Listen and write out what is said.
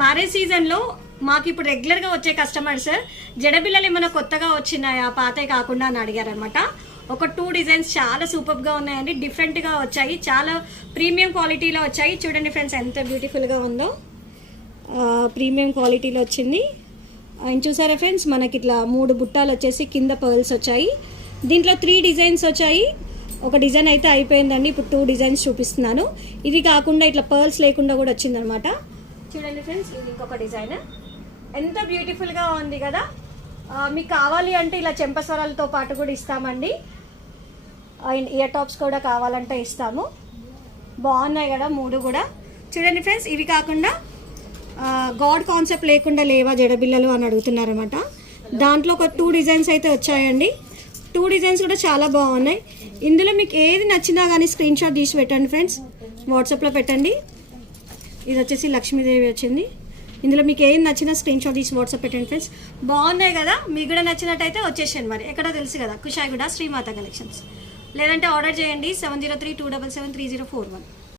Marriage సీజన్లో మాకు ఇప్పుడు రెగ్యులర్గా వచ్చే కస్టమర్స్ జడబిల్లలు ఏమైనా కొత్తగా వచ్చినాయా పాతే కాకుండా అని అడిగారనమాట. ఒక 2 డిజైన్స్ చాలా సూపర్గా ఉన్నాయండి, డిఫరెంట్గా వచ్చాయి, చాలా ప్రీమియం క్వాలిటీలో వచ్చాయి. చూడండి ఫ్రెండ్స్ ఎంత బ్యూటిఫుల్గా ఉందో, ప్రీమియం క్వాలిటీలో వచ్చింది. అండ్ చూసారా ఫ్రెండ్స్, మనకి ఇట్లా 3 బుట్టాలు వచ్చేసి కింద పర్ల్స్ వచ్చాయి. దీంట్లో 3 డిజైన్స్ వచ్చాయి. ఒక డిజైన్ అయితే అయిపోయిందండి, ఇప్పుడు 2 డిజైన్స్ చూపిస్తున్నాను. ఇది కాకుండా ఇట్లా పర్ల్స్ లేకుండా కూడా వచ్చిందనమాట. చూడండి ఫ్రెండ్స్, ఇది ఇంకొక డిజైన్, ఎంత బ్యూటిఫుల్గా ఉంది కదా. మీకు కావాలి అంటే ఇలా చెంపస్వరాలతో పాటు కూడా ఇస్తామండి. అండ్ ఇయర్ టాప్స్ కూడా కావాలంటే ఇస్తాము. బాగున్నాయి కదా 3 కూడా. చూడండి ఫ్రెండ్స్, ఇవి కాకుండా గాడ్ కాన్సెప్ట్ లేకుండా లేవా జడబిల్లలు అని అడుగుతున్నారన్నమాట. దాంట్లో ఒక 2 డిజైన్స్ అయితే వచ్చాయండి. 2 డిజైన్స్ కూడా చాలా బాగున్నాయి. ఇందులో మీకు ఏది నచ్చినా కానీ స్క్రీన్ షాట్ తీసి పెట్టండి ఫ్రెండ్స్, వాట్సాప్లో పెట్టండి. ఇది వచ్చేసి లక్ష్మీదేవి వచ్చింది. ఇందులో మీకు ఏం నచ్చినా స్క్రీన్ షాట్ తీసి వాట్సాప్ పెట్టండి ఫ్రెండ్స్. బాగున్నాయి కదా, మీకు కూడా నచ్చినట్టయితే వచ్చేసాను. మరి ఎక్కడో తెలుసు కదా, కుషాయిగూడ శ్రీమాత కలెక్షన్స్. లేదంటే ఆర్డర్ చేయండి 7032773041.